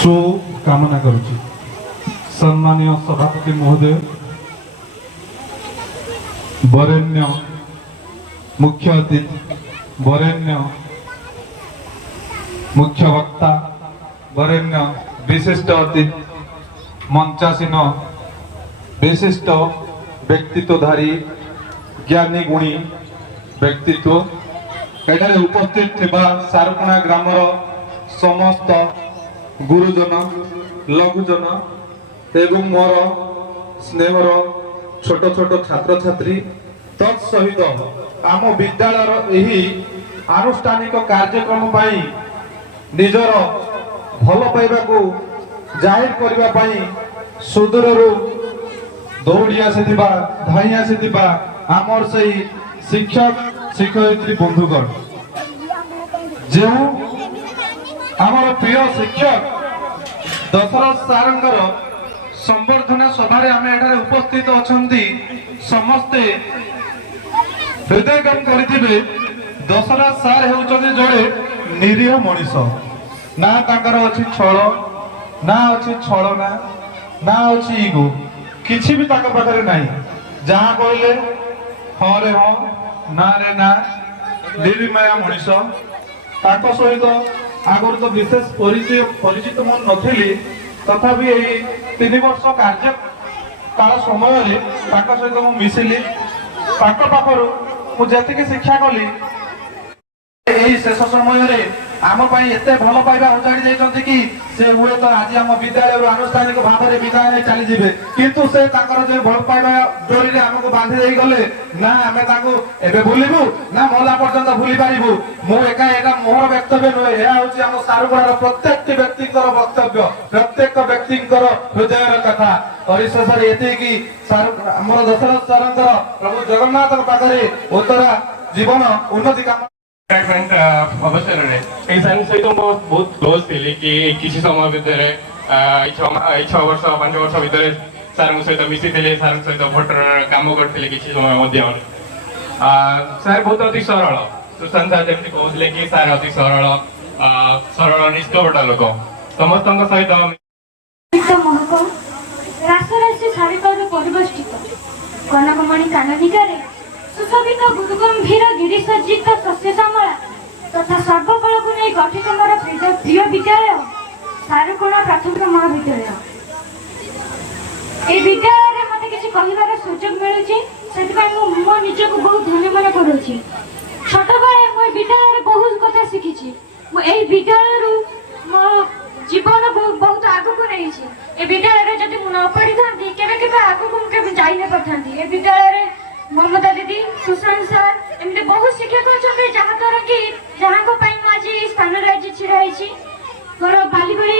शुभकामना करुछि। सम्मानीय सभापति महोदय, वरेण्य मुख्य अतिथि, वरेण्य मुख्य वक्ता, वरेण्य विशिष्ट अतिथि, मंचासीन विशिष्ट व्यक्तित्वधारी ज्ञानी गुणी व्यक्तित्व, एठारे उपस्थित थिबा सारुकुणा ग्रामर समस्त गुरुजन लघुजन एवं मोर स्नेहर छोट छोट छात्र छात्री तत्सहित आम विद्यालयर यही आनुष्ठानिक कार्यक्रम पाई निजर भल पाइबा को जाहिर करबा पाई सुदूररु दौड़ी आसीथिबा धाई आसीथिबा आमर सही शिक्षक शिक्षयित्री बंधुगण, जो आमर प्रिय शिक्षक दशरथ सारंगर संबर्धना सभा आम एठारे उपस्थित अछंती समस्ते हृदयगम करिथिबे। दशरथ सार हेउचंती जड़े निरीह मनीष, ना तांकर अछि छळ, ना अछि छलना, ना अछि इगो, किछि भी तांकर पाखरे नाही। जहां कहले हाँ रे हाँ, ना रे ना, निरीमाया मनीष। तांको सहित आगुर तो विशेष परिचित मन नथिली, तथापि एही 3 वर्ष कार्य काल समय सहित मु मिसिली। पाखरु मु जतिके शिक्षा कली एही शेष समय आम एते भल पाइबा उजाड़ी जाइछन्ति कि से हुए तो आज आम विद्यालय आनुष्ठानिक भाव में विदाय चली जिवे, किंतु से ताकर जे भल पाइबा डोरी रे हमको बांधि देई गले ना आमे ताको एबे भूलिबु ना मला पर्यंत भूली पारिबु। मु एका एका मोर वक्तव्य नय, एहा होची आम सारुगुणार प्रत्येक व्यक्तिकर वक्तव्य, प्रत्येक व्यक्तिकर हृदयर कथा। परिशेष एते कि हमर दशरथ सारंकर प्रभु जगन्नाथ पाखरे उत्तरा जीवन उन्नति काम अवसर सहित बहुत क्लोज थी कि किसी समय भितर 6 वर्ष 5 वर्ष भितर सार सहित मिसी सार सहित भोटर कम करते किसी समय सार बहुत अति सरल। सुशांत सार जमी कहते कि सार अति सरल सरल निष्ठवट लोक समस्त सहित कनकमणि काननिकारे सुशोभित गुरुगंभीर गिरिसज्जित शस्य श्यामला तथा सर्वफल को नहीं गठित मोर प्रिय विद्यालय सारुकोणा प्राथमिक महाविद्यालय। ए विद्यालय मते किछि कहिबार सुযোগ मिलुछि, सेति मो निजको बहुत धन्य मन करूछि। छोट बेले मो विद्यालय बहुत कथा शिखिछि। मो एई विद्यालय मो जीवन बहुत आगु को नहीं छी। ए विद्यालय जदि मु न पढ़ी थांती केबे केबे आगु को केबे जाई न पड़थांती। ए विद्यालय ममता दीदी सुशांत सर एमती बहुत शिक्षक अच्छा जहाँद्वारा कि जहाँ को आज स्थान राज्य छिड़ा मोर बालीबड़ी